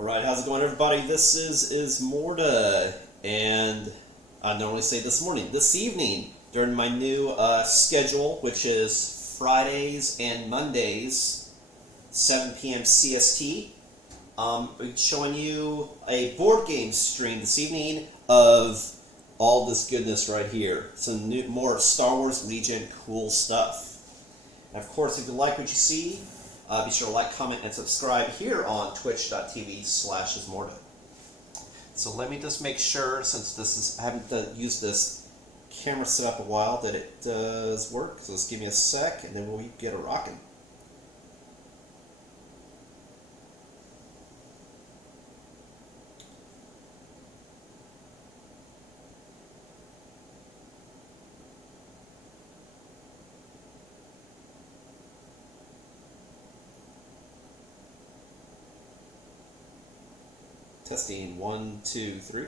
Alright, how's it going, everybody? This is Ismortah, and I normally say this evening, during my new schedule, which is Fridays and Mondays, 7 p.m. CST. I'm showing you a board game stream this evening of all this goodness right here. Some more Star Wars Legion cool stuff. And of course, if you like what you see, be sure to like, comment, and subscribe here on twitch.tv/Ismortah. So let me just make sure, since I haven't used this camera set up a while, that it does work. So just give me a sec, and then we'll get it rocking. Testing 1, 2, 3.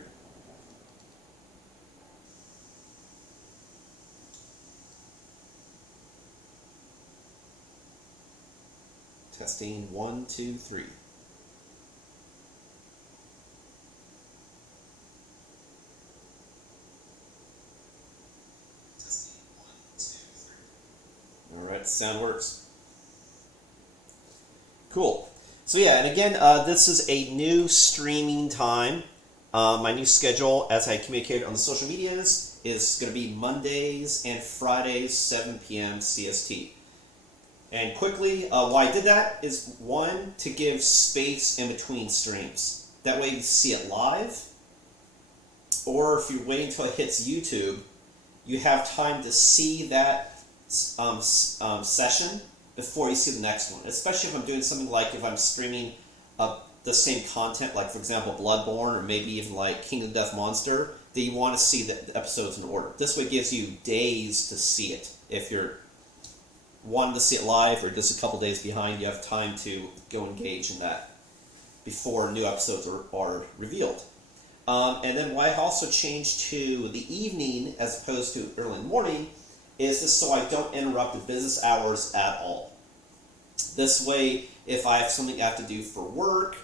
Testing 1, 2, 3. Testing 1, 2, 3. All right, sound works. Cool. So yeah, and again, this is a new streaming time. My new schedule, as I communicated on the social medias, is going to be Mondays and Fridays, 7 p.m. CST. And quickly, why I did that is, one, to give space in between streams. That way you see it live, or if you're waiting until it hits YouTube, you have time to see that session before you see the next one, especially if I'm doing something like if I'm streaming the same content, like for example Bloodborne, or maybe even like King of the Death Monster, that you want to see the episodes in order. This way it gives you days to see it. If you're wanting to see it live or just a couple days behind, you have time to go engage in that before new episodes are revealed. And then why I also changed to the evening as opposed to early in the morning is just so I don't interrupt the business hours at all. This way, if I have something I have to do for work,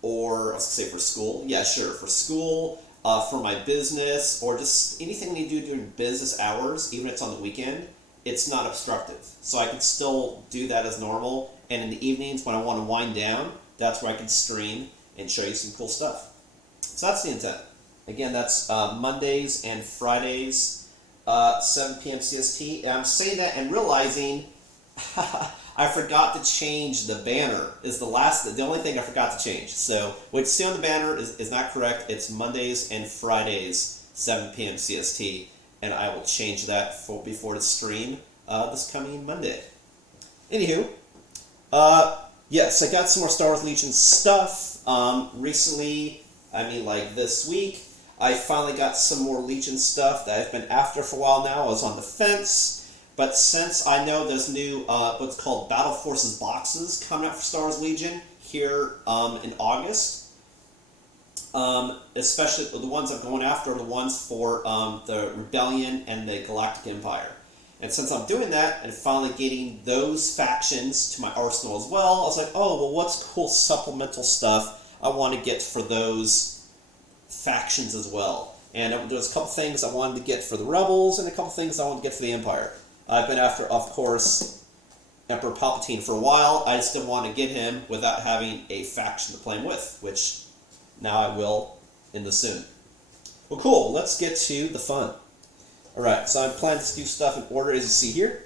or I was going to say for school, yeah, sure, for school, for my business, or just anything you do during business hours, even if it's on the weekend, it's not obstructive. So I can still do that as normal, and in the evenings when I want to wind down, that's where I can stream and show you some cool stuff. So that's the intent. Again, that's Mondays and Fridays, 7 p.m. CST, and I'm saying that and realizing I forgot to change the banner. Is the only thing I forgot to change. So what you see on the banner is not correct. It's Mondays and Fridays, 7 p.m. CST, and I will change that before the stream this coming Monday. Anywho, yes, I got some more Star Wars Legion stuff. Recently, I mean like this week, I finally got some more Legion stuff that I've been after for a while now. I was on the fence, but since I know there's new what's called Battle Forces boxes coming out for Star Wars Legion here in August, especially the ones I'm going after are the ones for the Rebellion and the Galactic Empire. And since I'm doing that and finally getting those factions to my arsenal as well, I was like, oh, well, what's cool supplemental stuff I want to get for those factions as well. And there's a couple things I wanted to get for the Rebels and a couple things I wanted to get for the Empire. I've been after, of course, Emperor Palpatine for a while. I just didn't want to get him without having a faction to play him with, which now I will in the soon. Well, cool. Let's get to the fun. Alright, so I'm planning to do stuff in order as you see here.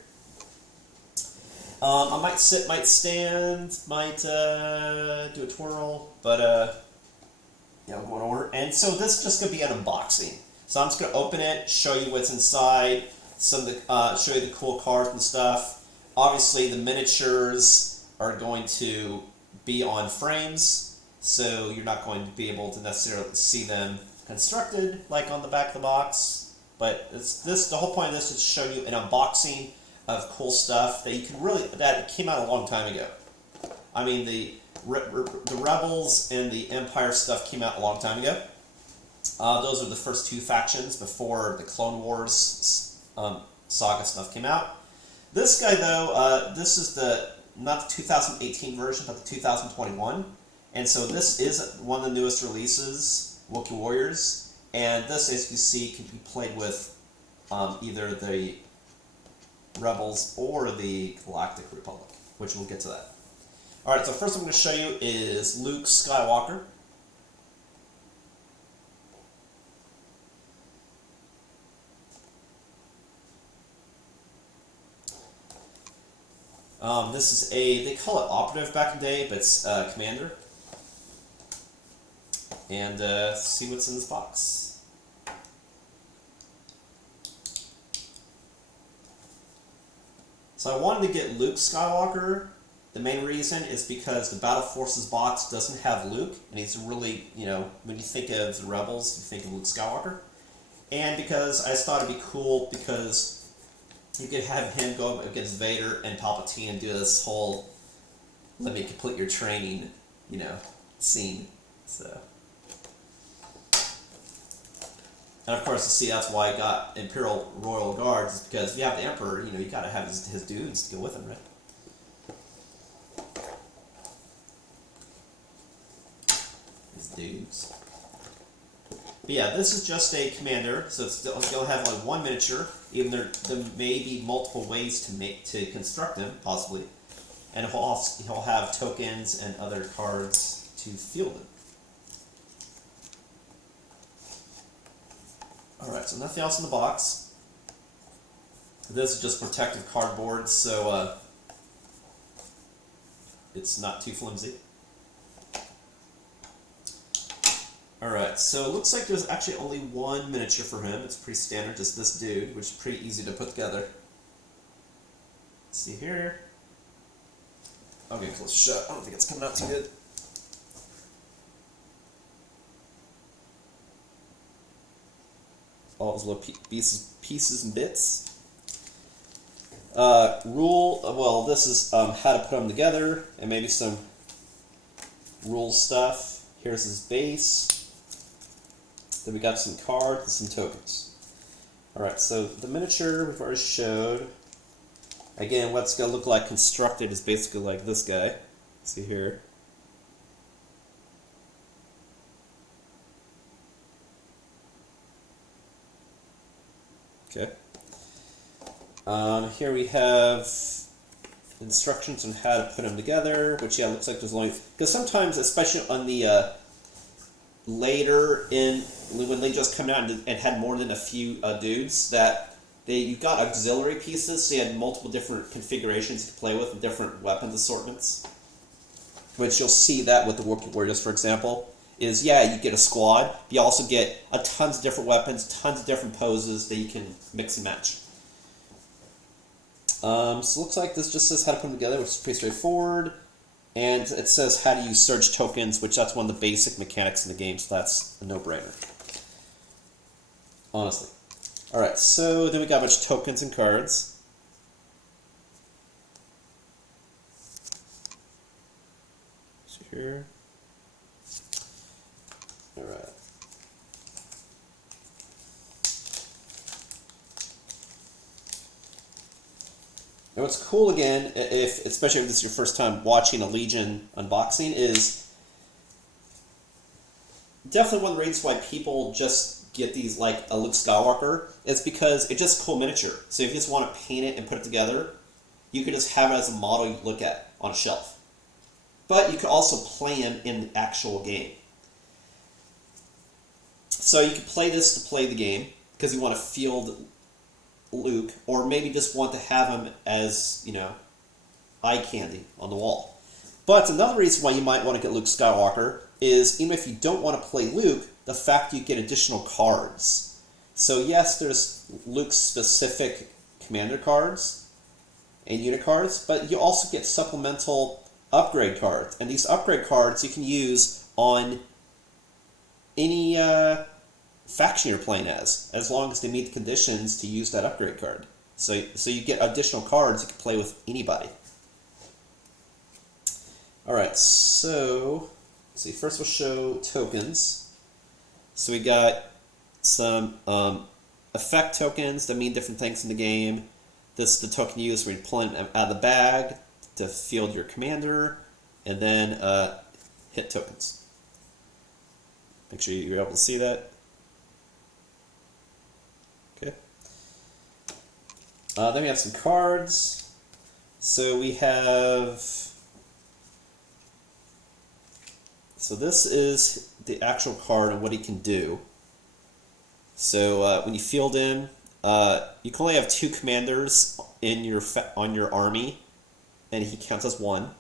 I might sit, might stand, might do a twirl, but yeah, I'm going to order. And so this is just going to be an unboxing. So I'm just going to open it, show you what's inside, show you the cool cards and stuff. Obviously, the miniatures are going to be on frames, so you're not going to be able to necessarily see them constructed like on the back of the box. But the whole point of this is to show you an unboxing of cool stuff that came out a long time ago. I mean, the Rebels and the Empire stuff came out a long time ago. Those are the first two factions before the Clone Wars saga stuff came out. This guy, though, this is not the 2018 version, but the 2021. And so this is one of the newest releases, Wookie Warriors, and this, as you see, can be played with either the Rebels or the Galactic Republic, which we'll get to that. Alright, so first I'm going to show you is Luke Skywalker. This is they call it operative back in the day, but it's commander. And see what's in this box. So I wanted to get Luke Skywalker. The main reason is because the Battle Forces box doesn't have Luke, and he's really, when you think of the Rebels, you think of Luke Skywalker. And because I just thought it'd be cool because you could have him go against Vader and Palpatine and do this whole let me complete your training, scene. So, and of course, you see that's why I got Imperial Royal Guards, is because if you have the Emperor, you gotta have his dudes to go with him, right? His dudes. But yeah, this is just a commander, so it's still going to have like one miniature. Even there may be multiple ways to construct him, possibly, and he'll have tokens and other cards to field him. All right, so nothing else in the box. This is just protective cardboard, so it's not too flimsy. Alright, so it looks like there's actually only one miniature for him. It's pretty standard, just this dude, which is pretty easy to put together. Let's see here. I'll get a close shot. I don't think it's coming out too good. All his little pieces and bits. Well, this is how to put them together, and maybe some rule stuff. Here's his base. Then we got some cards and some tokens. Alright, so the miniature we've already showed. Again, what's going to look like constructed is basically like this guy. See here. Okay. Here we have instructions on how to put them together, which, yeah, looks like there's only... Because sometimes, especially on the later in... when they just come out and had more than a few dudes, that you've got auxiliary pieces, so you had multiple different configurations to play with and different weapons assortments. Which you'll see that with the Wookie Warriors, for example, is, yeah, you get a squad, but you also get tons of different weapons, tons of different poses that you can mix and match. So it looks like this just says how to put them together, which is pretty straightforward. And it says how to use surge tokens, which that's one of the basic mechanics in the game, so that's a no-brainer. Honestly. Alright, so then we got a bunch of tokens and cards. So here. Alright. And what's cool again, especially if this is your first time watching a Legion unboxing, is definitely one of the reasons why people just get these like a Luke Skywalker is because it's just a cool miniature. So if you just want to paint it and put it together, you could just have it as a model you look at on a shelf. But you could also play him in the actual game. So you could play this to play the game because you want to field Luke, or maybe just want to have him as, eye candy on the wall. But another reason why you might want to get Luke Skywalker is, even if you don't want to play Luke, the fact you get additional cards. So yes, there's Luke's specific commander cards and unit cards, but you also get supplemental upgrade cards. And these upgrade cards you can use on any faction you're playing as long as they meet the conditions to use that upgrade card. So you get additional cards you can play with anybody. Alright, so let's see, first we'll show tokens. So we got some effect tokens that mean different things in the game. This is the token you use when you're pulling them out of the bag to field your commander. And then hit tokens. Make sure you're able to see that. Okay. Then we have some cards. So we have... So this is the actual card and what he can do. So when you field him, you can only have 2 commanders in your on your army, and he counts as 1.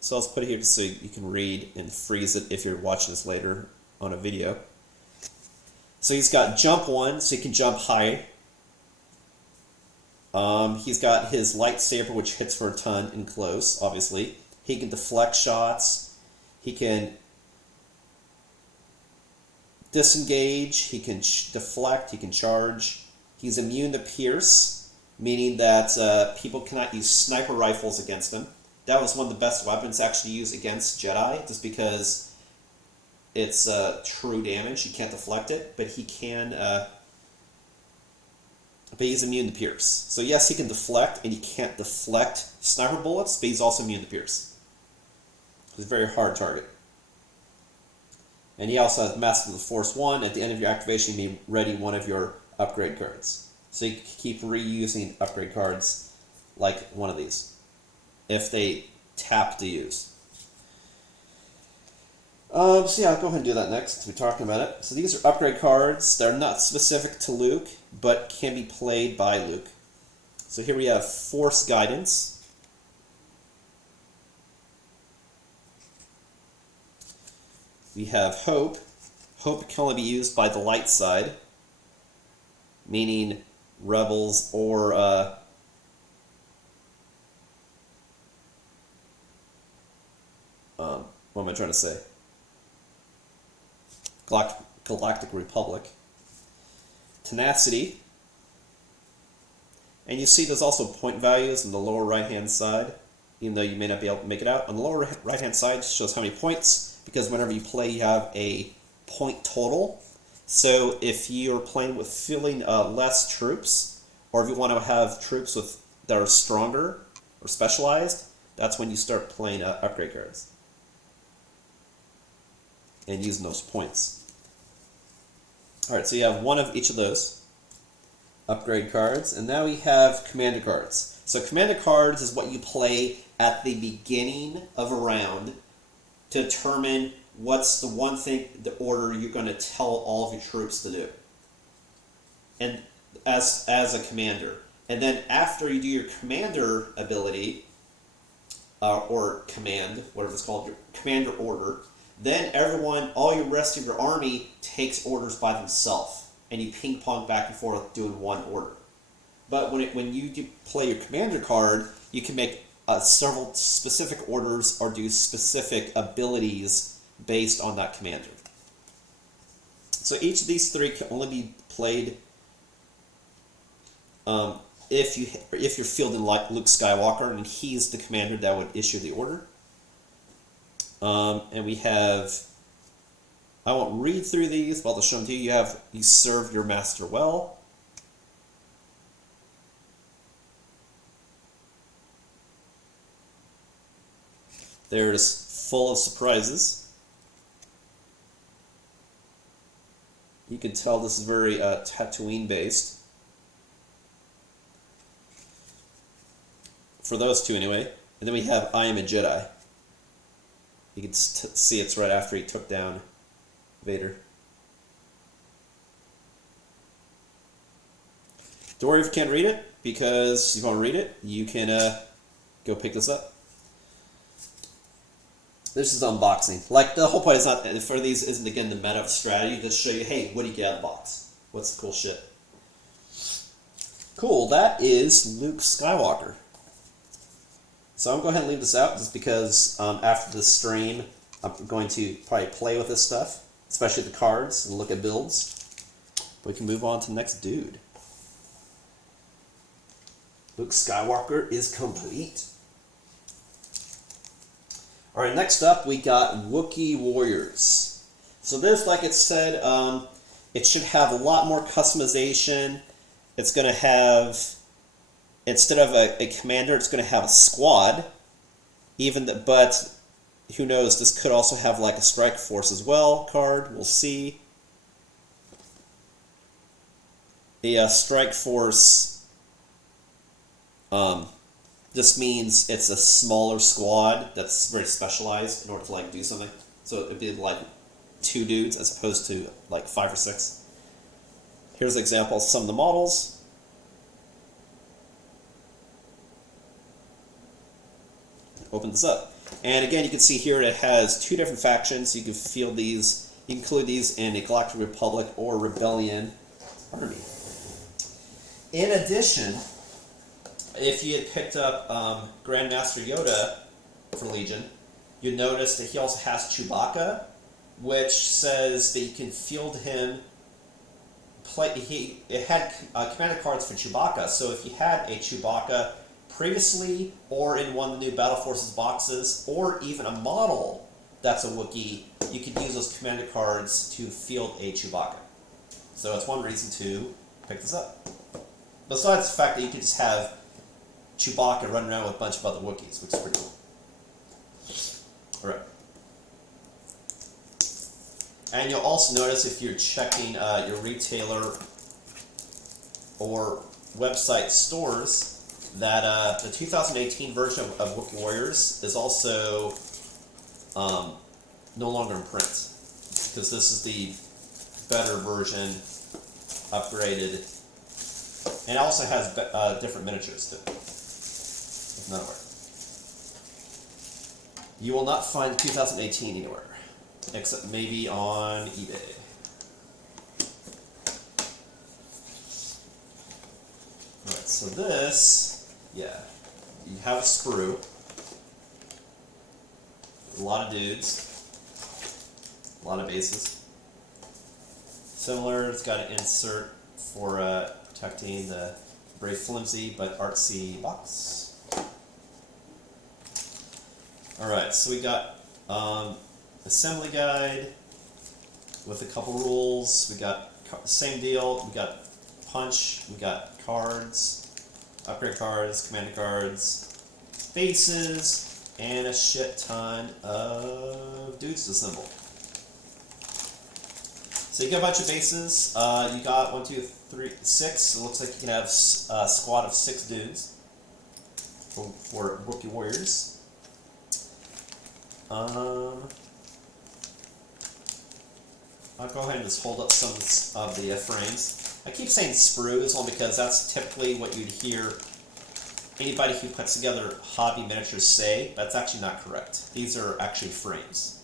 So I'll put it here just so you can read and freeze it if you're watching this later on a video. So he's got jump 1, so he can jump high. He's got his lightsaber, which hits for a ton in close, obviously. He can deflect shots. He can disengage. He can deflect. He can charge. He's immune to pierce, meaning that people cannot use sniper rifles against him. That was one of the best weapons actually used against Jedi, just because it's true damage. You can't deflect it, but he can... but he's immune to pierce. So yes, he can deflect, and he can't deflect sniper bullets, but he's also immune to pierce. He's a very hard target. And he also has Master of the Force 1. At the end of your activation, you may ready one of your upgrade cards. So you can keep reusing upgrade cards like one of these, if they tap to use. So yeah, I'll go ahead and do that next, since we're talking about it. So these are upgrade cards. They're not specific to Luke, but can be played by Luke. So here we have Force Guidance. We have Hope. Hope can only be used by the light side, meaning Rebels or what am I trying to say? Galactic Republic. Tenacity. And you see there's also point values on the lower right hand side, even though you may not be able to make it out. On the lower right hand side shows how many points, because whenever you play you have a point total. So if you're playing with fielding less troops, or if you want to have troops that are stronger or specialized, that's when you start playing upgrade cards and using those points. Alright, so you have one of each of those upgrade cards, and now we have commander cards. So commander cards is what you play at the beginning of a round to determine what's the one thing, the order you're going to tell all of your troops to do, and as a commander. And then after you do your commander ability, or command, whatever it's called, your commander order, then all your rest of your army takes orders by themselves, and you ping pong back and forth doing one order. But when you play your commander card, you can make several specific orders or do specific abilities based on that commander. So each of these 3 can only be played if you're fielding like Luke Skywalker, and he's the commander that would issue the order. And we have, I won't read through these, but I'll show them to you. You serve your master well. There's full of surprises. You can tell this is very Tatooine based. For those 2 anyway. And then we have I Am a Jedi. You can see it's right after he took down Vader. Don't worry if you can't read it, because if you want to read it, you can go pick this up. This is unboxing. Like, the whole point is not for these isn't again the meta of strategy, just show you, hey, what do you get out of the box? What's the cool shit? Cool, that is Luke Skywalker. So I'm going to go ahead and leave this out just because after the stream, I'm going to probably play with this stuff, especially the cards, and look at builds. We can move on to the next dude. Luke Skywalker is complete. Alright, next up we got Wookie Warriors. So this, like it said, it should have a lot more customization. It's going to have instead of a commander, it's going to have a squad. But who knows? This could also have like a strike force as well card. We'll see. The strike force. This means it's a smaller squad that's very specialized in order to like do something. So it'd be like 2 dudes as opposed to like 5 or 6. Here's an example of some of the models. Open this up. And again, you can see here it has 2 different factions. You can field these, you can include these in a Galactic Republic or Rebellion army. In addition, if you had picked up Grandmaster Yoda for Legion, you'd notice that he also has Chewbacca, which says that you can field him. It had commander cards for Chewbacca, so if you had a Chewbacca previously, or in one of the new Battle Forces boxes, or even a model that's a Wookiee, you could use those commander cards to field a Chewbacca. So that's one reason to pick this up. Besides the fact that you could just have Chewbacca running around with a bunch of other Wookiees, which is pretty cool. Alright. And you'll also notice if you're checking your retailer or website stores that the 2018 version of Wookie Warriors is also no longer in print, because this is the better version, upgraded, and it also has different miniatures too. If not aware. You will not find 2018 anywhere, except maybe on eBay. Alright, so this, yeah, you have a sprue, a lot of dudes, a lot of bases. Similar, it's got an insert for protecting the very flimsy but artsy box. Alright, so we got assembly guide with a couple rules. We got same deal. We got punch. We got cards, upgrade cards, commander cards, bases, and a shit ton of dudes to assemble. So you got a bunch of bases. You got 1, 2, 3, 6. It looks like you can have a squad of 6 dudes for Wookie Warriors. I'll go ahead and just hold up some of the frames. I keep saying sprues only because that's typically what you'd hear anybody who puts together hobby miniatures say. That's actually not correct. These are actually frames.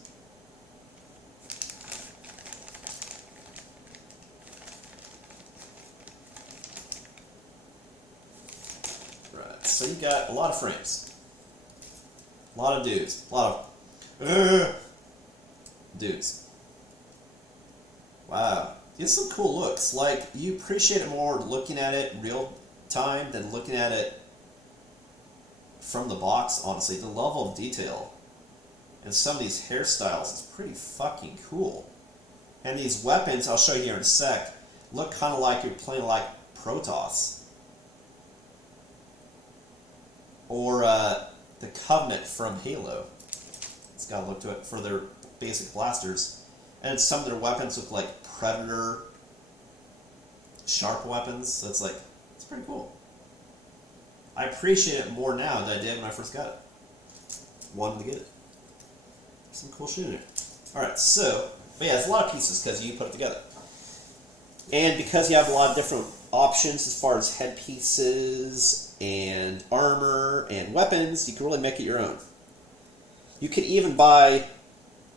Right, so you got a lot of frames. A lot of dudes. A lot of dudes. Wow. It's some cool looks. Like, you appreciate it more looking at it in real time than looking at it from the box, honestly. The level of detail and some of these hairstyles is pretty fucking cool. And these weapons, I'll show you here in a sec, look kind of like you're playing like Protoss. Or the Covenant from Halo. It's got to look to it for their basic blasters. And some of their weapons look like Predator sharp weapons, so it's like, it's pretty cool. I appreciate it more now than I did when I first got it. Wanted to get it. Some cool shit in it. Alright, so, but yeah, it's a lot of pieces because you put it together. And because you have a lot of different options as far as headpieces and armor and weapons, you can really make it your own. You can even buy,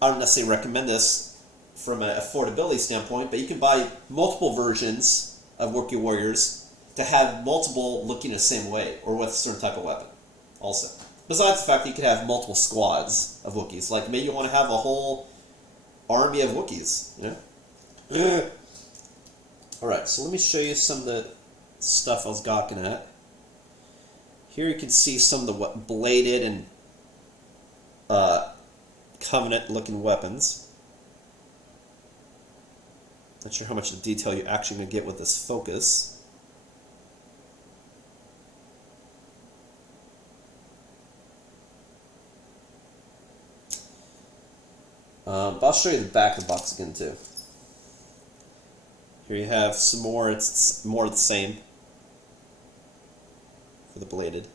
I don't necessarily recommend this from an affordability standpoint, but you can buy multiple versions of Wookie Warriors to have multiple looking the same way, or with a certain type of weapon, also. Besides the fact that you could have multiple squads of Wookiees. Like, maybe you want to have a whole army of Wookiees, you know? Alright, so let me show you some of the stuff I was gawking at. Here you can see some of the bladed and Covenant-looking weapons. Not sure how much detail you're actually going to get with this focus. But I'll show you the back of the box again too. Here you have some more. It's more of the same for the bladed.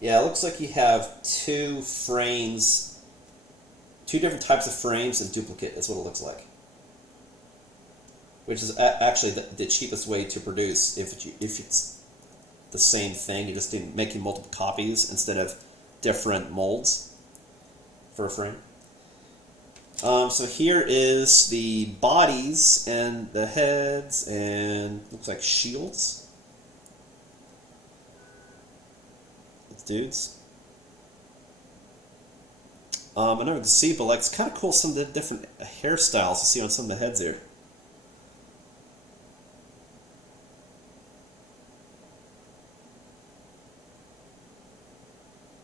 Yeah, it looks like you have two frames, two different types of frames in duplicate is what it looks like. Which is actually the cheapest way to produce if it's the same thing. You just making multiple copies instead of different molds for a frame. So here is the bodies and the heads and looks like shields. Dudes. I never can see, but like it's kind of cool some of the different hairstyles to see on some of the heads here.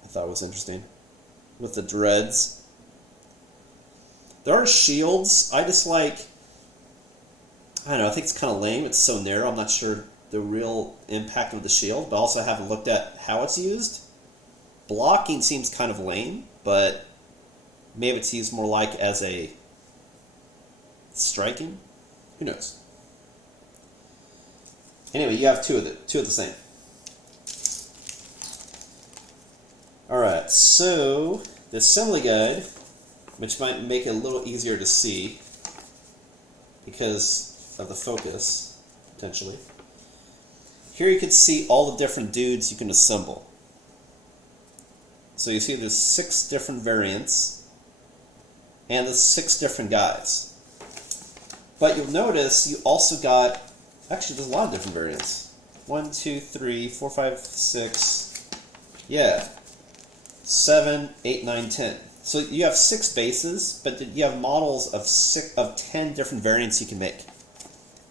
I thought it was interesting with the dreads. There are shields. I just like. I don't know. I think it's kind of lame. It's so narrow. I'm not sure the real impact of the shield, but also I haven't looked at how it's used. Blocking seems kind of lame, but maybe it's used more like as a striking. Who knows? Anyway, you have two of the same. Alright, so the assembly guide, which might make it a little easier to see because of the focus, potentially. Here you can see all the different dudes you can assemble. So you see there's 6 different variants, and there's 6 different guys. But you'll notice you also got, actually there's a lot of different variants. 1, 2, 3, 4, 5, 6, yeah, 7, 8, 9, 10. So you have 6 bases, but you have models of 10 different variants you can make.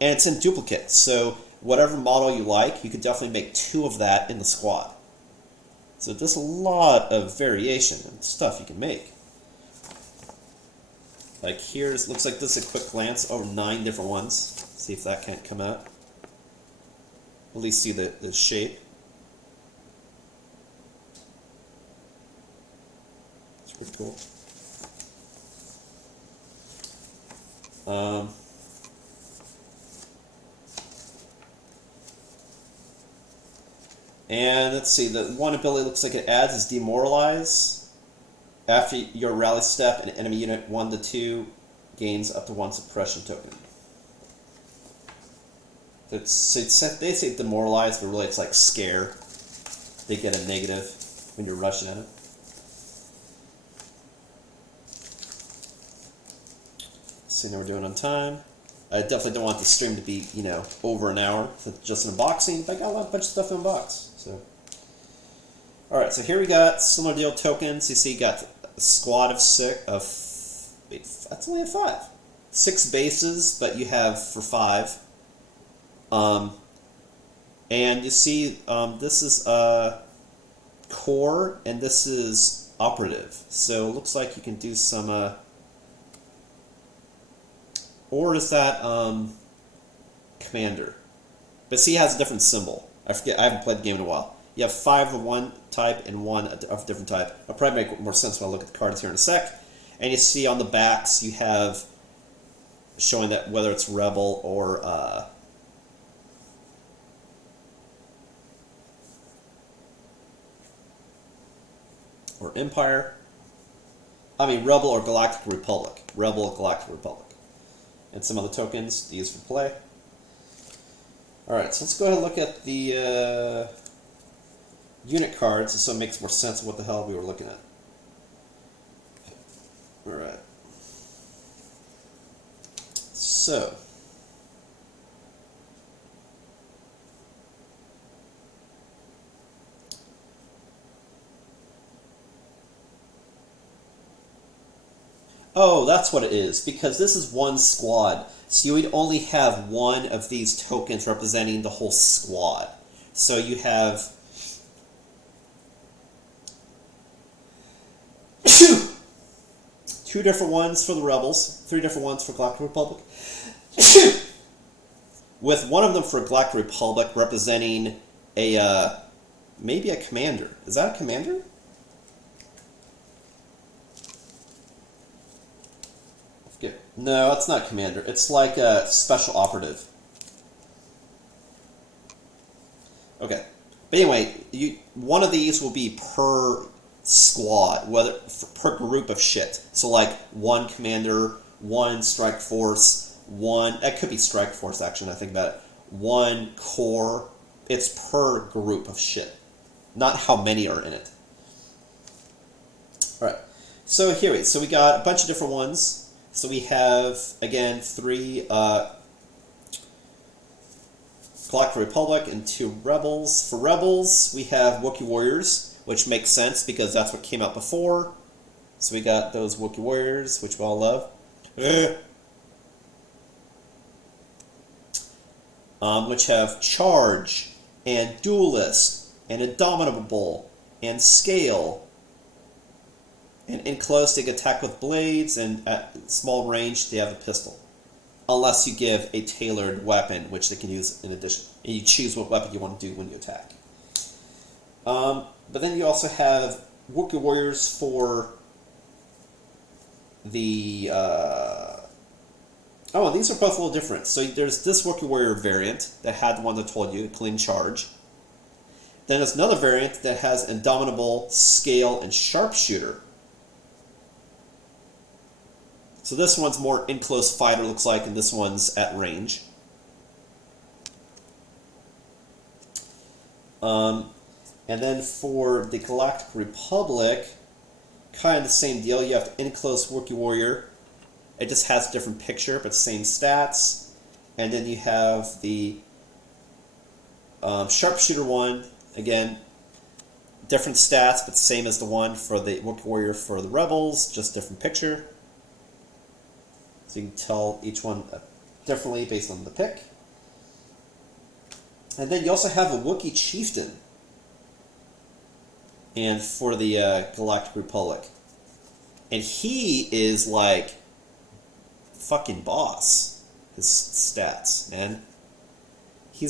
And it's in duplicate, so whatever model you like, you could definitely make 2 of that in the squad. So there's a lot of variation and stuff you can make. Like here's, looks like this is a quick glance over 9 different ones. See if that can't come out. At least see the shape. It's pretty cool. And let's see, the one ability looks like it adds is Demoralize. After your rally step, an enemy unit 1 to 2 gains up to 1 suppression token. They say Demoralize, but really it's like Scare. They get a negative when you're rushing at it. See, now we're doing on time. I definitely don't want the stream to be, over an hour. So just an unboxing, but I got a bunch of stuff to unbox. So, all right. So here we got similar deal tokens. You see, you got a squad of 6. Wait, that's only a 5. 6 bases, but you have for 5. And you see, this is core, and this is operative. So it looks like you can do some. Or is that commander? But see, it has a different symbol. I forget. I haven't played the game in a while. You have 5 of one type and 1 of a different type. I'll probably make more sense when I look at the cards here in a sec. And you see on the backs you have showing that whether it's Rebel or Empire. I mean Rebel or Galactic Republic. Rebel or Galactic Republic. And some other tokens to use for play. Alright, so let's go ahead and look at the unit cards so it makes more sense of what the hell we were looking at. Alright. So. Oh, that's what it is, because this is one squad. So you would only have one of these tokens representing the whole squad. So you have 2 different ones for the Rebels, 3 different ones for Galactic Republic, with one of them for Galactic Republic representing a maybe a commander. Is that a commander? No, it's not commander. It's like a special operative. Okay, but anyway, one of these will be per squad, per group of shit. So like one commander, one strike force, one. It could be strike force actually. When I think about it, one core. It's per group of shit, not how many are in it. All right. So here so we got a bunch of different ones. So we have, again, 3 Galactic Republic and 2 Rebels. For Rebels, we have Wookie Warriors, which makes sense because that's what came out before. So we got those Wookie Warriors, which we all love. Which have Charge, and Duelist, and Indomitable, and Scale. And in close, they can attack with blades, and at small range, they have a pistol. Unless you give a tailored weapon, which they can use in addition. And you choose what weapon you want to do when you attack. But then you also have Wookie Warriors for the... and these are both a little different. So there's this Wookie Warrior variant that had the one that told you, Clean Charge. Then there's another variant that has Indomitable, Scale, and Sharpshooter. So this one's more in-close fighter, looks like, and this one's at range. And then for the Galactic Republic, kind of the same deal. You have the in-close Wookie Warrior. It just has a different picture, but same stats. And then you have the Sharpshooter one. Again, different stats, but same as the one for the Wookie Warrior for the Rebels, just different picture. So you can tell each one differently based on the pick. And then you also have a Wookie Chieftain. And for the Galactic Republic. And he is like fucking boss. His stats, man. He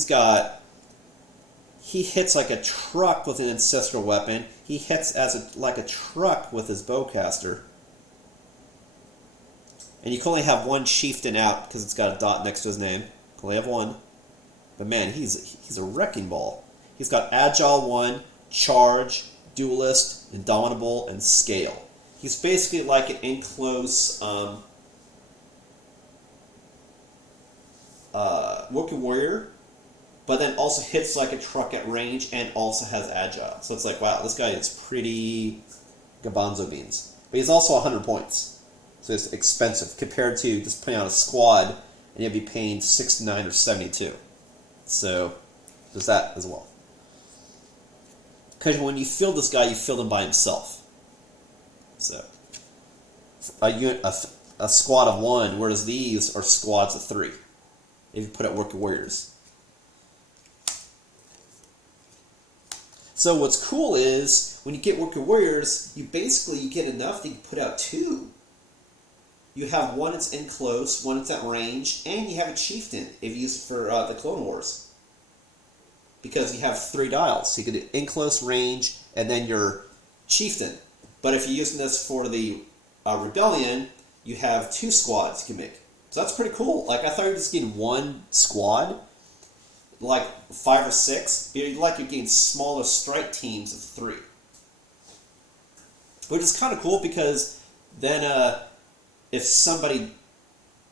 hits like a truck with an ancestral weapon. He hits like a truck with his bowcaster. And you can only have one chieftain out because it's got a dot next to his name. You can only have one. But man, he's a wrecking ball. He's got Agile 1, Charge, Duelist, Indomitable, and Scale. He's basically like an in-close Wookie Warrior, but then also hits like a truck at range and also has Agile. So it's like, wow, this guy is pretty gabanzo beans. But he's also 100 points. So it's expensive compared to just putting out a squad and you'd be paying 69 or 72. So there's that as well. Because when you field this guy, you field him by himself. So a squad of 1, whereas these are squads of 3. If you put out Wookie Warriors. So what's cool is when you get Wookie Warriors, you get enough that you can put out 2. You have one that's in close, one that's at range, and you have a chieftain if you use it for the Clone Wars. Because you have 3 dials. So you can do in close, range, and then your chieftain. But if you're using this for the Rebellion, you have 2 squads you can make. So that's pretty cool. Like, I thought you were just getting 1 squad, like 5 or 6. You're getting smaller strike teams of 3. Which is kind of cool because then if somebody,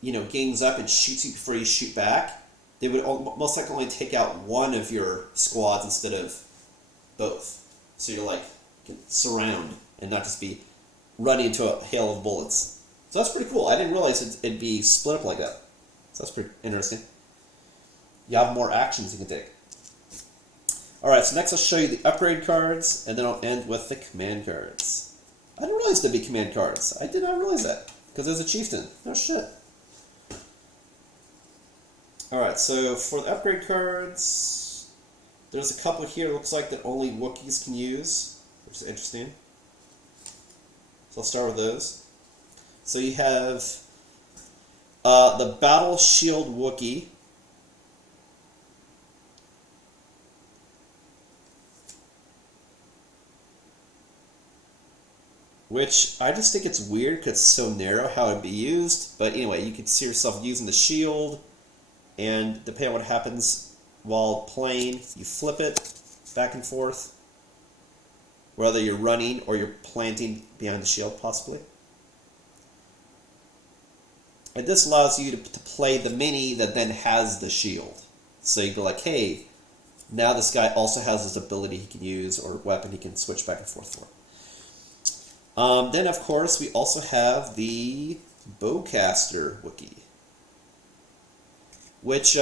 gangs up and shoots you before you shoot back, they would most likely only take out one of your squads instead of both. So you're you can surround and not just be running into a hail of bullets. So that's pretty cool. I didn't realize it'd be split up like that. So that's pretty interesting. You have more actions you can take. Alright, so next I'll show you the upgrade cards, and then I'll end with the command cards. I didn't realize there'd be command cards. I did not realize that. Because there's a chieftain. Oh shit. Alright, so for the upgrade cards, there's a couple here, looks like that only Wookiees can use, which is interesting. So I'll start with those. So you have the Battle Shield Wookie, Which I just think it's weird because it's so narrow how it'd be used. But anyway, you could see yourself using the shield, and depending on what happens while playing, you flip it back and forth. Whether you're running or you're planting behind the shield, possibly. And this allows you to play the mini that then has the shield. So you go like, hey, now this guy also has this ability he can use or weapon he can switch back and forth for. Then, of course, we also have the Bowcaster Wookie, which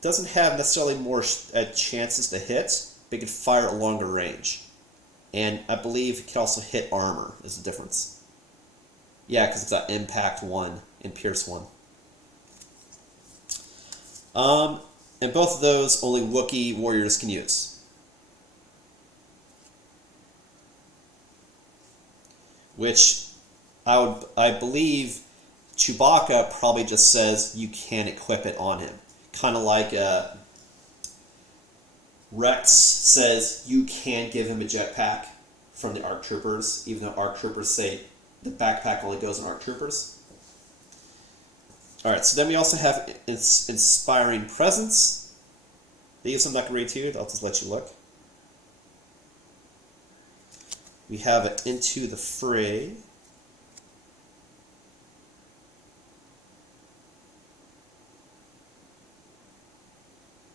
doesn't have necessarily more chances to hit, but it can fire at longer range. And I believe it can also hit armor, is the difference. Yeah, because it's got Impact 1 and Pierce 1. And both of those only Wookie Warriors can use. Which I believe Chewbacca probably just says you can't equip it on him. Kind of like Rex says you can't give him a jetpack from the ARC Troopers, even though ARC Troopers say the backpack only goes on ARC Troopers. Alright, so then we also have Inspiring Presence. They use something I can read to you. I'll just let you look. We have it Into the Fray.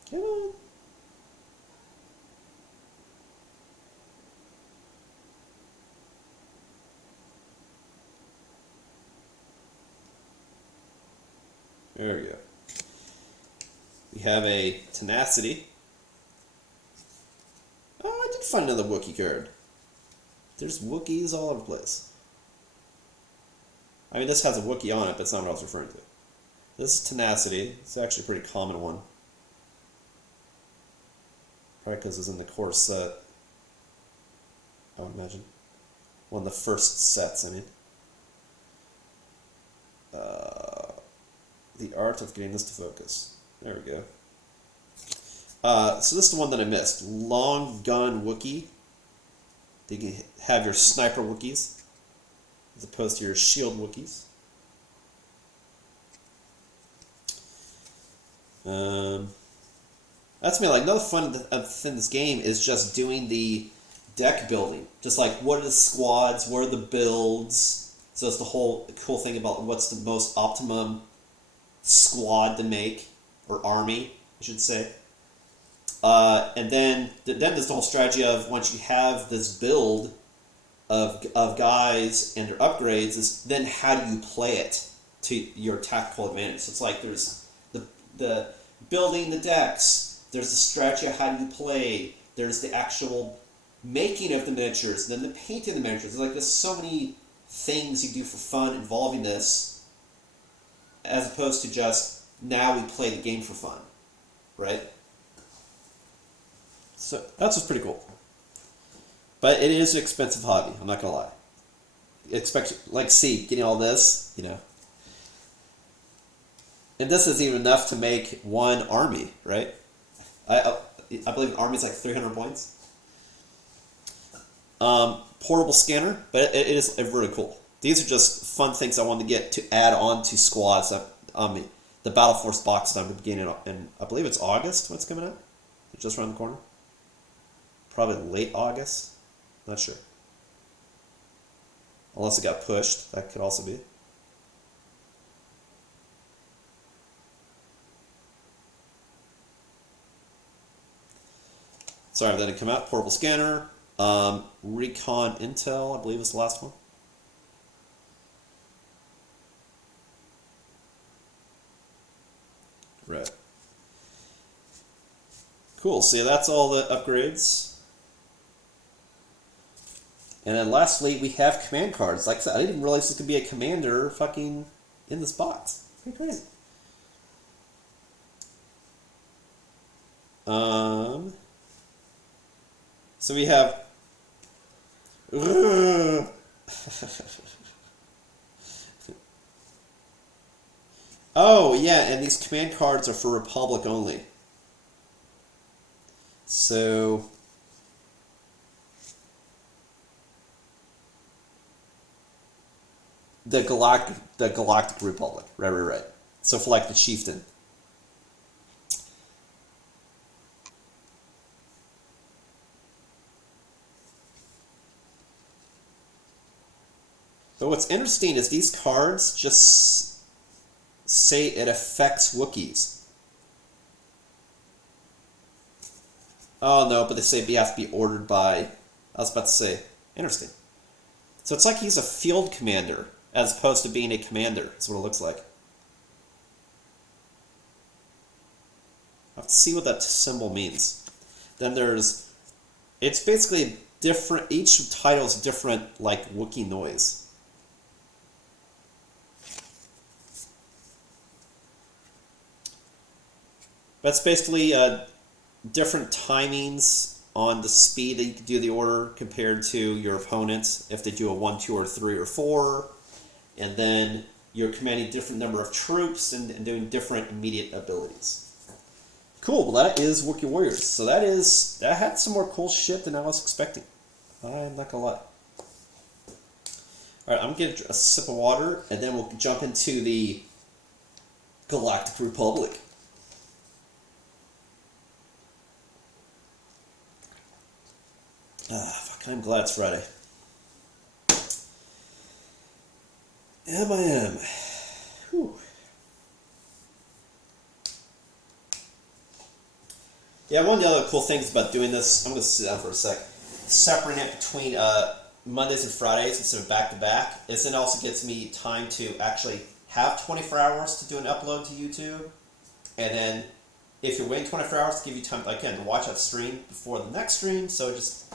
Come on. There we go. We have a Tenacity. Oh, I did find another Wookiee card. There's Wookiees all over the place. I mean, this has a Wookiee on it, but that's not what I was referring to. This is Tenacity. It's actually a pretty common one. Probably because it's in the core set, I would imagine. One of the first sets, I mean. The art of getting this to focus. There we go. So this is the one that I missed. Long Gun Wookiee. You can have your sniper Wookiees as opposed to your shield Wookiees. That's me. Like another fun thing in this game is just doing the deck building. Just like what are the squads, what are the builds. So it's the whole cool thing about what's the most optimum squad to make, or army, I should say. And then there's the whole strategy of once you have this build of guys and their upgrades, is then how do you play it to your tactical advantage. So it's like there's the building the decks, there's the strategy of how do you play, there's the actual making of the miniatures, then the painting of the miniatures. There's so many things you do for fun involving this, as opposed to just now we play the game for fun, right? So that's what's pretty cool. But it is an expensive hobby, I'm not gonna lie. Getting all this, you know. And this is even enough to make one army, right? I believe an army is like 300 points. Portable scanner, but it is really cool. These are just fun things I wanted to get to add on to squads. The Battle Force box that I'm beginning in, I believe it's August when it's coming out. It's just around the corner. Probably late August. Not sure. Unless it got pushed. That could also be. Sorry, that didn't come out. Portable scanner. Recon Intel, I believe is the last one. Right. Cool, so yeah, that's all the upgrades. And then lastly, we have command cards. Like I said, I didn't even realize this could be a commander fucking in this box. Pretty crazy. So we have oh, yeah, and these command cards are for Republic only. So the Galactic Republic. Right. So for like the Chieftain. But what's interesting is these cards just say it affects Wookiees. Oh no, but they say you have to be ordered by... I was about to say. Interesting. So it's like he's a field commander, as opposed to being a commander. That's what it looks like. I have to see what that symbol means. Then there's... It's basically different... Each title is different, like, Wookiee noise. That's basically different timings on the speed that you can do the order compared to your opponents, if they do a 1, 2, or 3, or 4. And then you're commanding different number of troops and doing different immediate abilities. Cool, well that is Wookie Warriors. So that had some more cool shit than I was expecting. I'm not gonna lie. Alright, I'm gonna get a sip of water, and then we'll jump into the Galactic Republic. Fuck, I'm glad it's Friday. I am. Whew. Yeah, one of the other cool things about doing this, I'm going to sit down for a sec, separating it between Mondays and Fridays instead of back-to-back, is it also gets me time to actually have 24 hours to do an upload to YouTube, and then if you're waiting 24 hours to give you time, again, to watch that stream before the next stream, so it just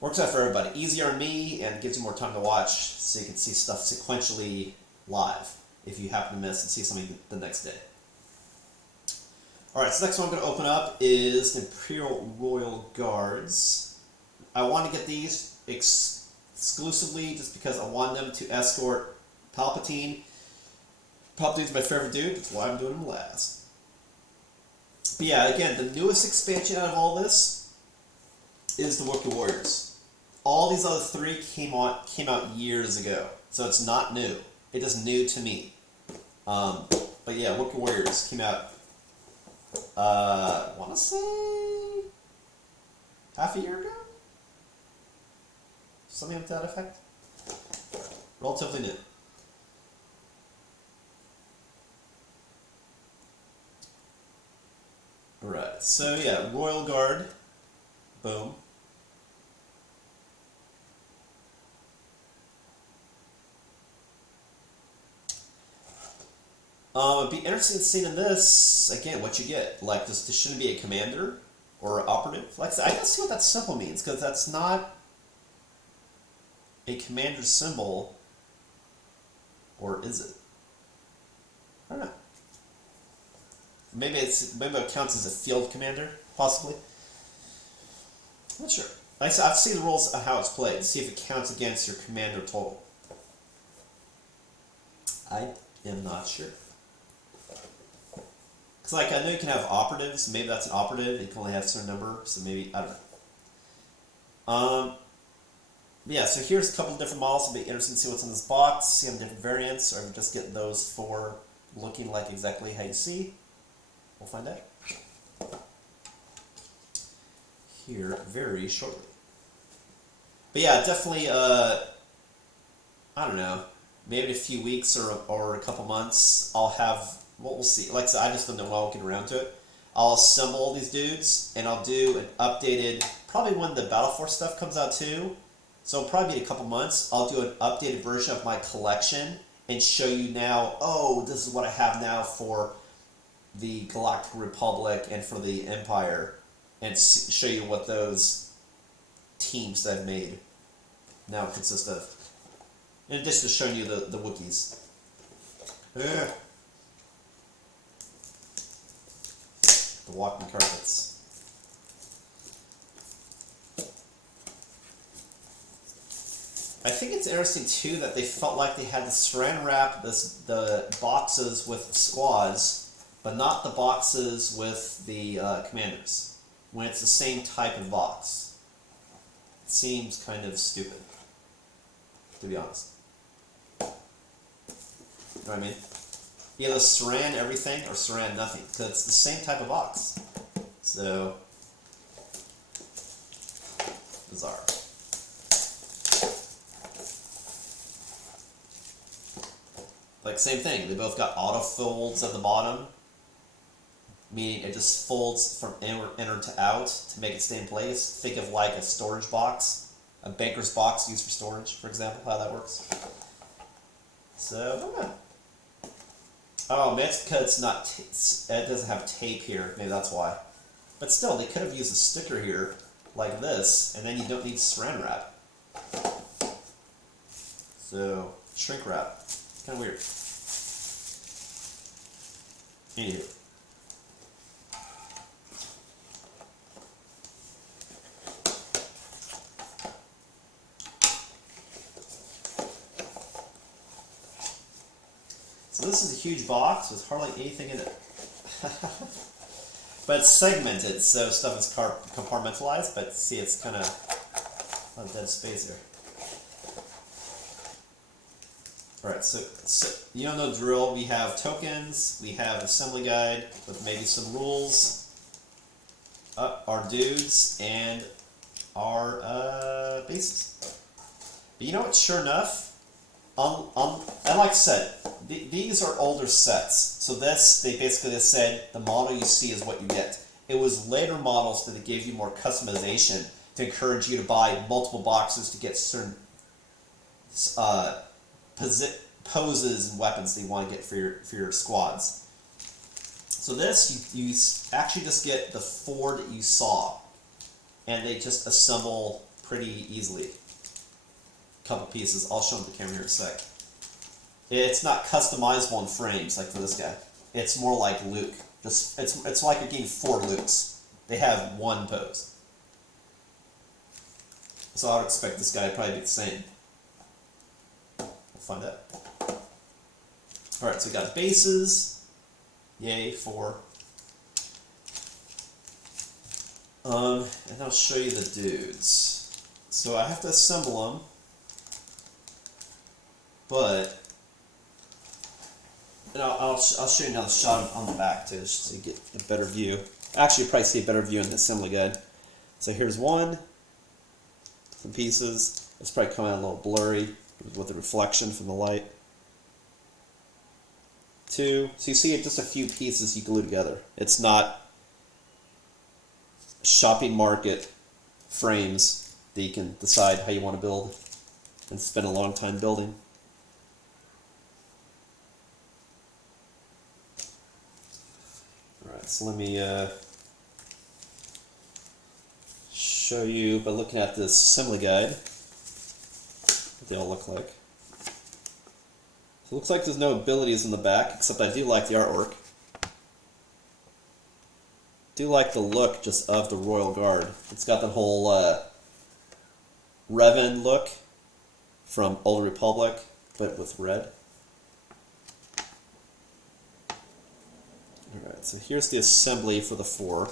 works out for everybody. Easier on me, and gives you more time to watch, so you can see stuff sequentially live, if you happen to miss and see something the next day. Alright, so next one I'm going to open up is the Imperial Royal Guards. I want to get these exclusively just because I want them to escort Palpatine. Palpatine's my favorite dude, that's why I'm doing him last. But yeah, again, the newest expansion out of all this is the Wookie Warriors. All these other three came out years ago, so it's not new. It is new to me. But yeah, Wookie Warriors came out, I want to say, half a year ago? Something to that effect? Relatively new. Alright, so yeah, Royal Guard. Boom. It'd be interesting to see in this, again, what you get. Like, this shouldn't be a commander or operative. Like, I gotta see what that symbol means, because that's not a commander symbol, or is it? I don't know. Maybe it counts as a field commander, possibly. I'm not sure. Like I said, I've seen the rules of how it's played, see if it counts against your commander total. I am not sure. Because, like, I know you can have operatives. Maybe that's an operative. You can only have a certain number. So maybe, I don't know. Yeah, so here's a couple of different models. It'll be interesting to see what's in this box. See them different variants. Or just get those 4 looking like exactly how you see. We'll find out here very shortly. But yeah, definitely, I don't know. Maybe in a few weeks or a couple months, I'll have... Well, we'll see. Like I said, I just don't know when I'll get around to it. I'll assemble these dudes, and I'll do an updated... Probably when the Battle Force stuff comes out, too. So it'll probably be a couple months. I'll do an updated version of my collection and show you now, oh, this is what I have now for the Galactic Republic and for the Empire, and show you what those teams that I've made now consist of. In addition to showing you the Wookiees. Yeah. The walking carpets. I think it's interesting too that they felt like they had to saran wrap the boxes with the squads, but not the boxes with the commanders, when it's the same type of box. It seems kind of stupid, to be honest. You know what I mean? Either Saran everything or Saran nothing, because it's the same type of box. So, bizarre. Like, same thing. They both got auto folds at the bottom, meaning it just folds from inner to out to make it stay in place. Think of like a storage box, a banker's box used for storage, for example, how that works. So, I don't know. Oh, maybe it's because it's not it doesn't have tape here. Maybe that's why. But still, they could have used a sticker here, like this, and then you don't need Saran wrap. So, shrink wrap. Kind of weird. Anywho. So this is a huge box with hardly anything in it. But it's segmented, so stuff is compartmentalized, but see, it's kind of a lot of dead space here. Alright, so you know the drill. We have tokens, we have an assembly guide with maybe some rules, our dudes, and our bases. But you know what, sure enough, and like I said, these are older sets. So this, they basically said, the model you see is what you get. It was later models that gave you more customization to encourage you to buy multiple boxes to get certain poses and weapons that you want to get for your squads. So this, you actually just get the 4 that you saw, and they just assemble pretty easily. A couple pieces. I'll show them the camera here in a sec. It's not customizable in frames like for this guy. It's more like Luke. It's like you're getting 4 Lukes. They have 1 pose. So I would expect this guy to probably be the same. We'll find out. Alright, so we got bases. Yay, 4. And I'll show you the dudes. So I have to assemble them. But, and I'll show you another shot on the back too, just so you get a better view. Actually, you'll probably see a better view in the assembly guide. So here's one. Some pieces. It's probably coming out a little blurry with the reflection from the light. 2. So you see just a few pieces you glue together. It's not shopping market frames that you can decide how you want to build and spend a long time building. Alright, so let me show you by looking at this assembly guide what they all look like. So it looks like there's no abilities in the back, except I do like the artwork. Do like the look just of the Royal Guard. It's got that whole Revan look from Old Republic, but with red. Alright, so here's the assembly for the 4.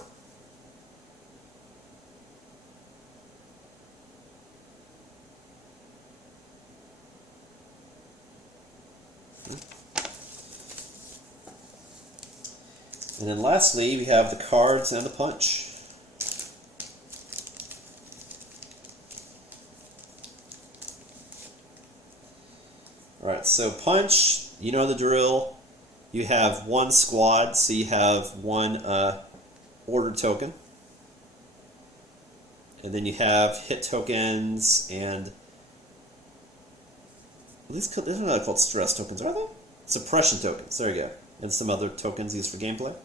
And then lastly, we have the cards and the punch. Alright, so punch, you know the drill. You have 1 squad, so you have 1 order token. And then you have hit tokens and... these are not called stress tokens, are they? Suppression tokens, there you go. And some other tokens used for gameplay.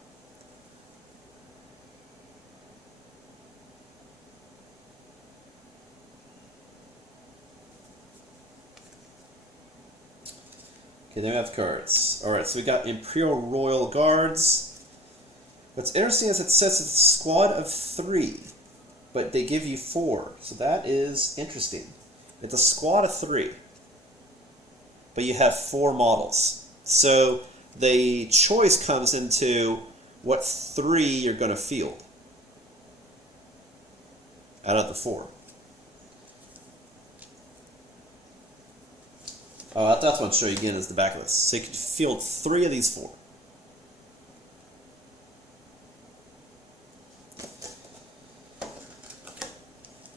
Okay, then we have cards. Alright, so we got Imperial Royal Guards. What's interesting is it says it's a squad of 3, but they give you 4. So that is interesting. It's a squad of 3, but you have 4 models. So the choice comes into what 3 you're going to field out of the 4. Oh, that's what I'll show you again is the back of this. So you can field 3 of these 4.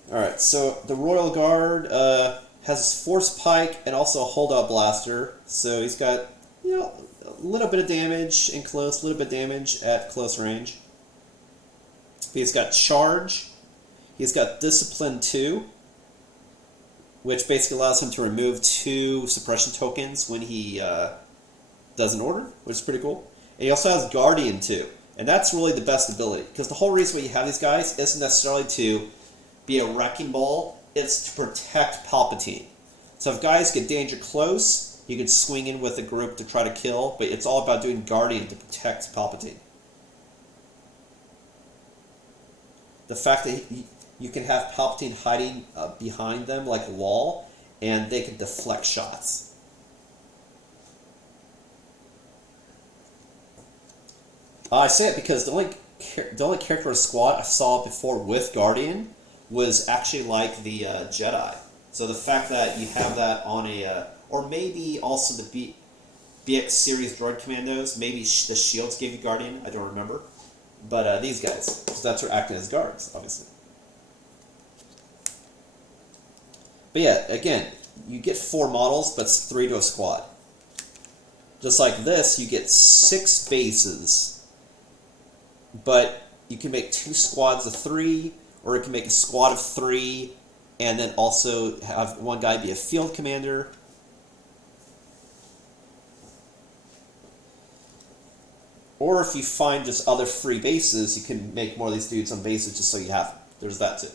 Alright, so the Royal Guard has his Force Pike and also a holdout blaster. So he's got, you know, a little bit of damage in close, a little bit of damage at close range. He's got Charge. He's got Discipline 2, which basically allows him to remove 2 suppression tokens when he does an order, which is pretty cool. And he also has Guardian 2, and that's really the best ability, because the whole reason why you have these guys isn't necessarily to be a wrecking ball, it's to protect Palpatine. So if guys get danger close, you can swing in with a group to try to kill, but it's all about doing Guardian to protect Palpatine. The fact that you can have Palpatine hiding behind them like a wall, and they can deflect shots. I say it because the only character or squad I saw before with Guardian was actually like the Jedi. So the fact that you have that on a, or maybe also the BX series droid commandos, maybe the shields gave you Guardian, I don't remember. But these guys, because that's what are acting as guards, obviously. But yeah, again, you get 4 models, but it's 3 to a squad. Just like this, you get 6 bases, but you can make 2 squads of 3, or you can make a squad of 3, and then also have one guy be a field commander. Or if you find just other free bases, you can make more of these dudes on bases just so you have them. There's that too.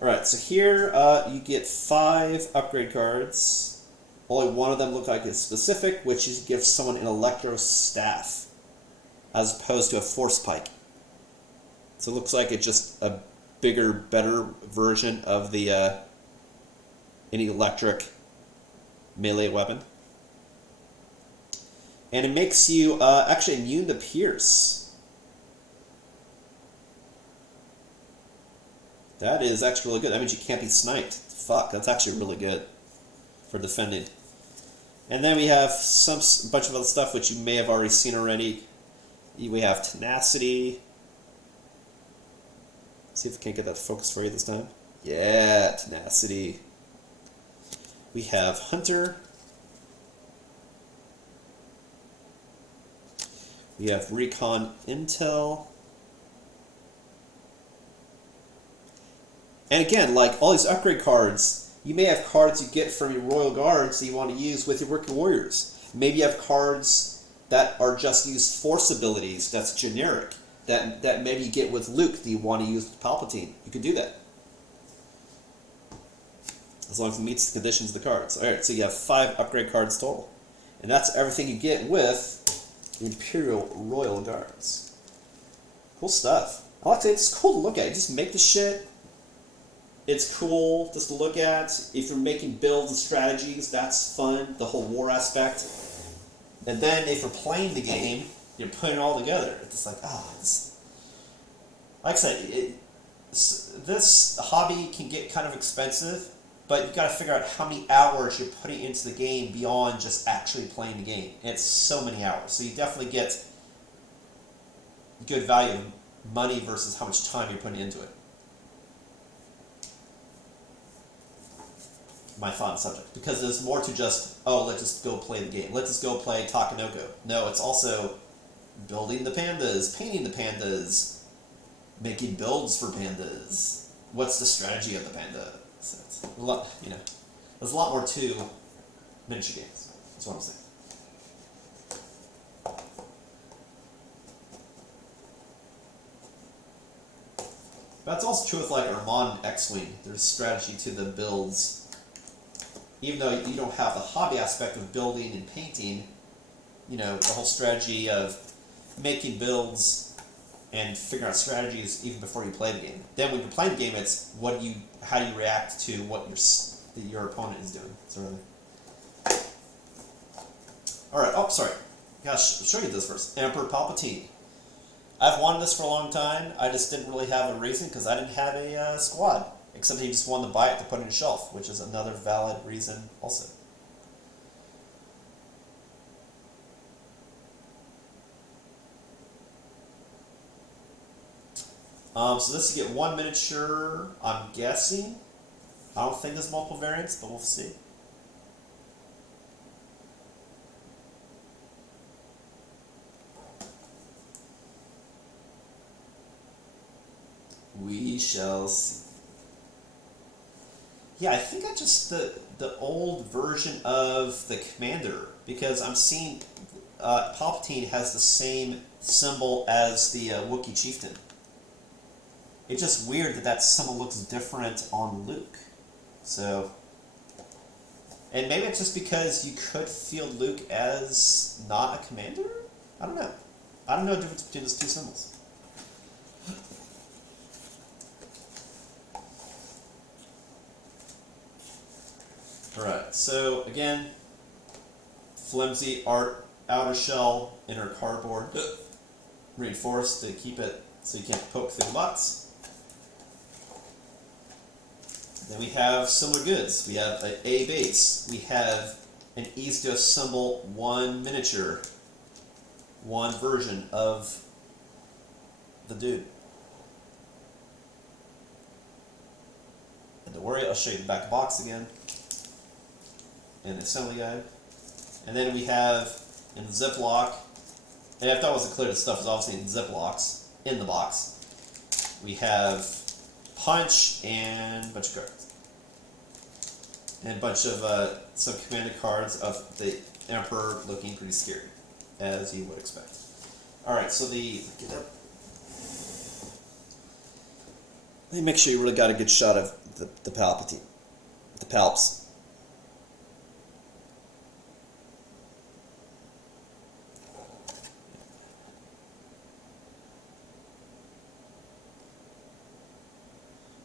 Alright, so here you get 5 upgrade cards. Only one of them look like it's specific, which is give someone an Electro Staff, as opposed to a Force Pike. So it looks like it's just a bigger, better version of the any electric melee weapon. And it makes you actually immune to pierce. That is actually really good. That means you can't be sniped. Fuck, that's actually really good for defending. And then we have a bunch of other stuff which you may have already seen already. We have Tenacity. See if I can't get that focus for you this time. Yeah, Tenacity. We have Hunter. We have Recon Intel. And again, like all these upgrade cards, you may have cards you get from your Royal Guards that you want to use with your Wookie Warriors. Maybe you have cards that are just use Force abilities, that's generic, that maybe you get with Luke that you want to use with Palpatine. You can do that. As long as it meets the conditions of the cards. Alright, so you have 5 upgrade cards total. And that's everything you get with Imperial Royal Guards. Cool stuff. I like to say it's cool to look at. You just make the shit. It's cool just to look at. If you're making builds and strategies, that's fun. The whole war aspect. And then if you're playing the game, you're putting it all together. It's just like, like I said, this hobby can get kind of expensive, but you've got to figure out how many hours you're putting into the game beyond just actually playing the game. And it's so many hours. So you definitely get good value of money versus how much time you're putting into it. My fun subject. Because there's more to just, let's just go play the game. Let's just go play Takenoko. No, it's also building the pandas, painting the pandas, making builds for pandas. What's the strategy of the panda? So it's a lot, there's a lot more to miniature games. That's what I'm saying. That's also true with like Armand X-Wing. There's strategy to the builds. Even though you don't have the hobby aspect of building and painting, the whole strategy of making builds and figuring out strategies even before you play the game. Then when you're playing the game, it's how you react to what your opponent is doing. Sort of. All right. Oh, sorry. Gosh, I'll show you this first. Emperor Palpatine. I've wanted this for a long time. I just didn't really have a reason because I didn't have a squad. Except he just wanted to buy it to put on a shelf, which is another valid reason also. So this you get one miniature, I'm guessing. I don't think there's multiple variants, but we'll see. We shall see. Yeah, I think I just the old version of the commander, because I'm seeing Palpatine has the same symbol as the Wookie Chieftain. It's just weird that that symbol looks different on Luke. So, and maybe it's just because you could field Luke as not a commander? I don't know. I don't know the difference between those two symbols. Alright, so again, flimsy outer shell, inner cardboard, reinforced to keep it so you can't poke through the box. Then we have similar goods. We have an A base. We have an easy to assemble one miniature, one version of the dude. And don't worry, I'll show you the back box again. And the assembly guide. And then we have in the Ziploc, and I thought it was the clearest stuff is obviously in Ziplocs, in the box. We have punch and a bunch of cards. And a bunch of some commander cards of the Emperor looking pretty scary, as you would expect. Alright, so get up. Let me make sure you really got a good shot of the Palpatine. The Palps.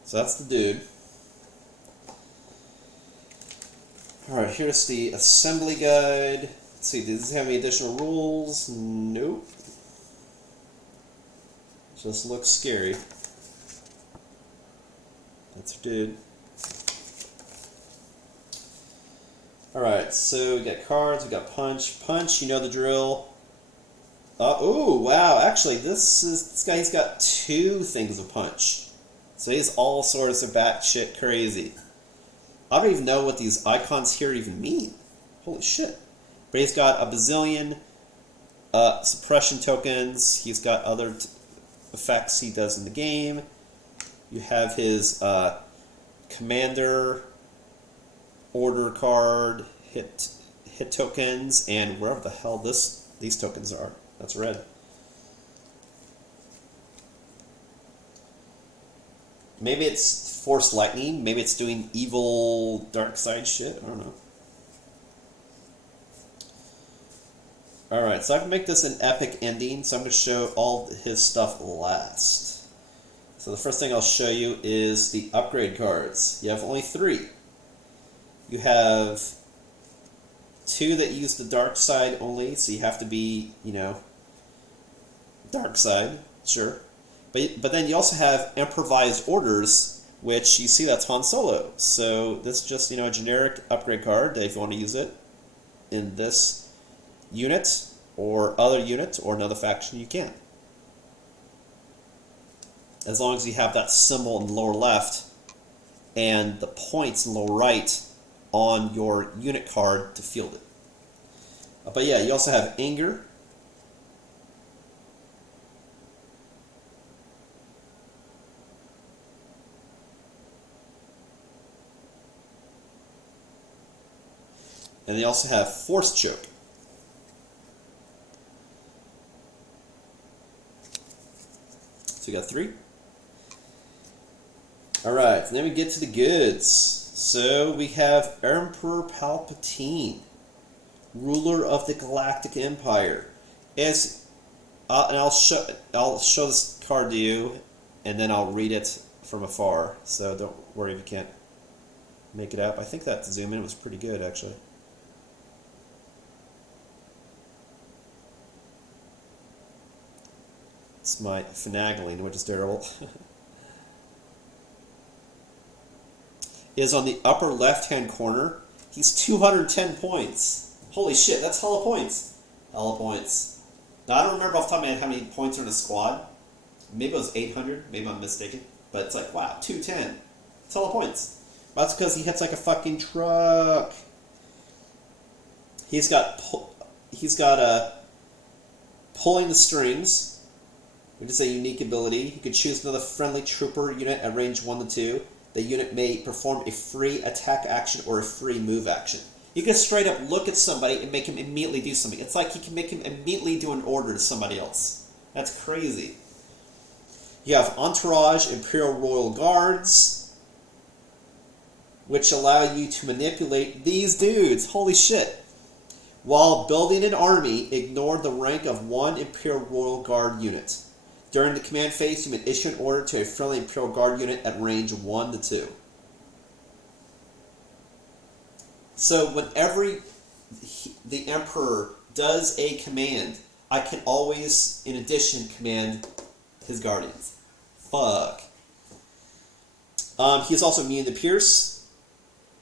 So that's the dude. Alright, here's the assembly guide. Let's see, does this have any additional rules? Nope. Just looks scary. That's the dude. Alright, so we got cards, we got punch. Punch, you know the drill. Oh, wow, actually, this guy, he's got two things of punch. So he's all sorts of batshit crazy. I don't even know what these icons here even mean. Holy shit. But he's got a bazillion suppression tokens. He's got other effects he does in the game. You have his commander order card, hit tokens, and wherever the hell these tokens are. That's red. Maybe it's Force Lightning. Maybe it's doing evil dark side shit. I don't know. Alright, so I can make this an epic ending, so I'm going to show all his stuff last. So the first thing I'll show you is the upgrade cards. You have only 3. You have 2 that use the dark side only, so you have to be, dark side, sure. But then you also have improvised orders, which you see that's Han Solo. So this is just a generic upgrade card that if you want to use it in this unit or other unit or another faction, you can. As long as you have that symbol in the lower left and the points in the lower right on your unit card to field it. But yeah, you also have anger. And they also have Force Choke. So we got 3. Alright, then we get to the goods. So we have Emperor Palpatine, ruler of the Galactic Empire. And I'll show this card to you, and then I'll read it from afar. So don't worry if you can't make it up. I think that zoom in was pretty good, actually. It's my finagling, which is terrible. Is on the upper left-hand corner. He's 210 points. Holy shit, that's hella points. Hella points. Now, I don't remember off the top of my head how many points are in a squad, maybe it was 800. Maybe I'm mistaken. But it's like, wow, 210. That's all the points. That's because he hits like a fucking truck. He's got pulling the strings, which is a unique ability. You can choose another friendly trooper unit at range 1 to 2. The unit may perform a free attack action or a free move action. You can straight up look at somebody and make him immediately do something. It's like you can make him immediately do an order to somebody else. That's crazy. You have Entourage, Imperial Royal Guards, which allow you to manipulate these dudes. Holy shit. While building an army, ignore the rank of one Imperial Royal Guard unit. During the command phase, you may issue an order to a friendly Imperial Guard unit at range 1 to 2. So whenever the Emperor does a command, I can always, in addition, command his Guardians. Fuck. He's also immune to Pierce.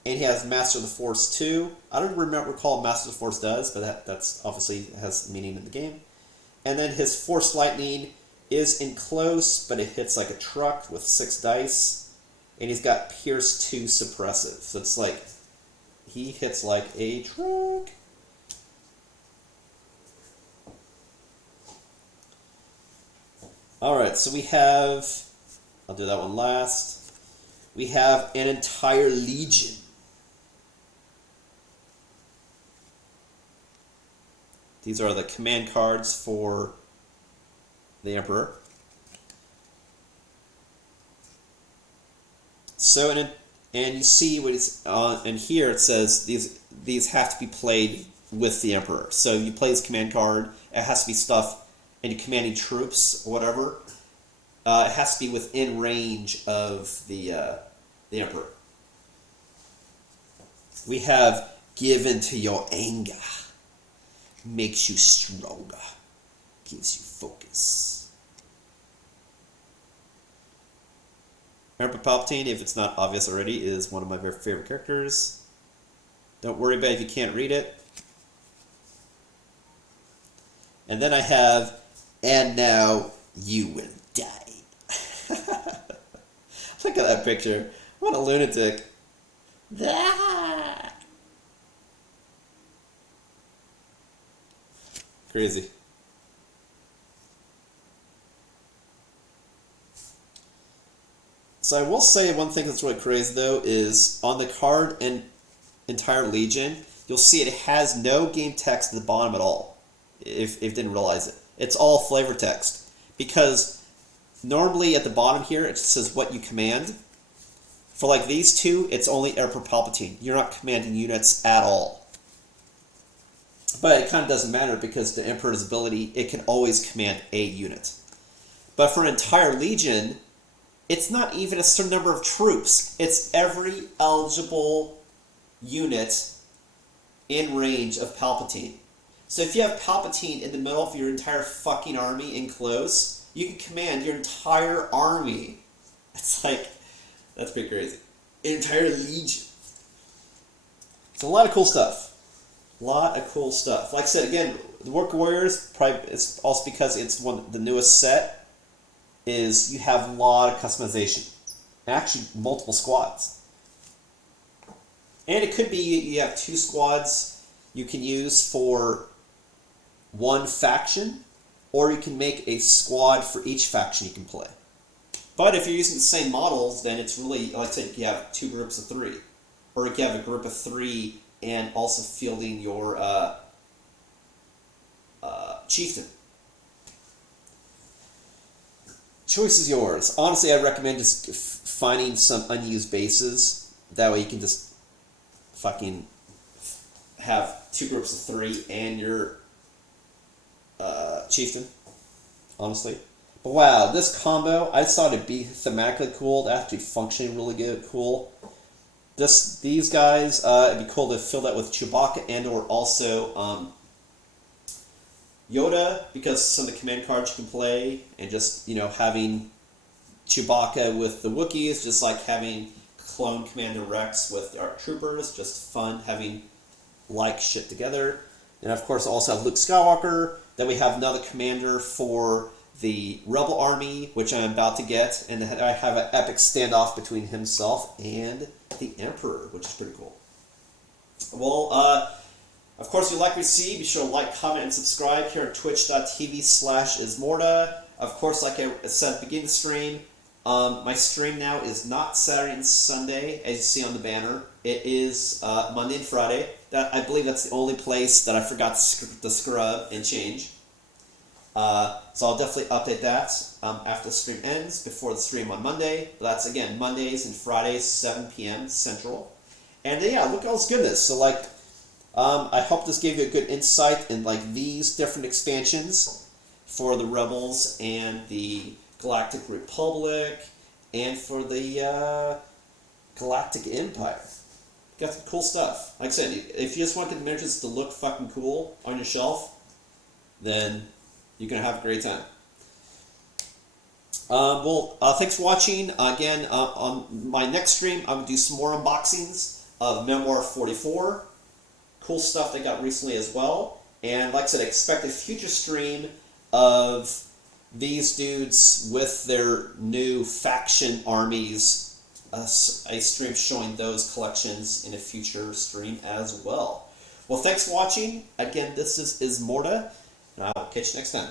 And he has Master of the Force too. I don't recall what Master of the Force does, but that's obviously has meaning in the game. And then his Force Lightning is in close, but it hits like a truck with 6 dice. And he's got Pierce 2 suppressive. So it's like, he hits like a truck. Alright, so we have, I'll do that one last. We have an entire legion. These are the command cards for the Emperor. So, and you see what it's on, and here it says these have to be played with the Emperor. So you play his command card. It has to be stuff, and you're commanding troops or whatever. It has to be within range of the Emperor. We have given to your anger. Makes you stronger. Gives you focus. Emperor Palpatine, if it's not obvious already, is one of my very favorite characters. Don't worry about it if you can't read it. And then I have, and now you will die. Look at that picture. What a lunatic. Crazy. So I will say one thing that's really crazy though is on the card and entire Legion, you'll see it has no game text at the bottom at all. If you didn't realize it. It's all flavor text. Because normally at the bottom here it just says what you command. For like these two, it's only Emperor Palpatine. You're not commanding units at all. But it kind of doesn't matter because the Emperor's ability, it can always command a unit. But for an entire Legion, it's not even a certain number of troops. It's every eligible unit in range of Palpatine. So if you have Palpatine in the middle of your entire fucking army in close, you can command your entire army. It's like, that's pretty crazy. An entire Legion. It's a lot of cool stuff. Lot of cool stuff. Like I said, again, the Wookie Warriors, probably it's also because it's the newest set, is you have a lot of customization. Actually, multiple squads. And it could be you have 2 squads you can use for one faction, or you can make a squad for each faction you can play. But if you're using the same models, then it's really, like I said, you have 2 groups of 3. Or you can have a group of 3 and also fielding your Chieftain. Choice is yours. Honestly, I recommend just finding some unused bases. That way you can just fucking have 2 groups of 3 and your Chieftain. Honestly. But wow, this combo, I thought it'd be thematically cool. It'd actually functioning really good, cool. These guys, it'd be cool to fill that with Chewbacca and or also Yoda, because some of the command cards you can play, and just, you know, having Chewbacca with the Wookiees, just like having Clone Commander Rex with the ARC Troopers, just fun having like shit together. And of course also have Luke Skywalker, then we have another commander for the Rebel Army, which I'm about to get, and I have an epic standoff between himself and the Emperor, which is pretty cool. Well, of course, if you like what you see, be sure to like, comment, and subscribe here at twitch.tv/Ismortah. Of course, like I said at the beginning of the stream, my stream now is not Saturday and Sunday, as you see on the banner. It is Monday and Friday. I believe that's the only place that I forgot to scrub and change. So I'll definitely update that after the stream ends, before the stream on Monday. But that's, again, Mondays and Fridays, 7 p.m. Central. And yeah, look at all this goodness. So, like, I hope this gave you a good insight in, like, these different expansions for the Rebels and the Galactic Republic and for the Galactic Empire. Got some cool stuff. Like I said, if you just want the miniatures to look fucking cool on your shelf, then you're going to have a great time. Thanks for watching. Again, on my next stream, I'm going to do some more unboxings of Memoir 44. Cool stuff they got recently as well. And like I said, expect a future stream of these dudes with their new faction armies. A stream showing those collections in a future stream as well. Well, thanks for watching. Again, this is Ismortah, and I'll catch you next time.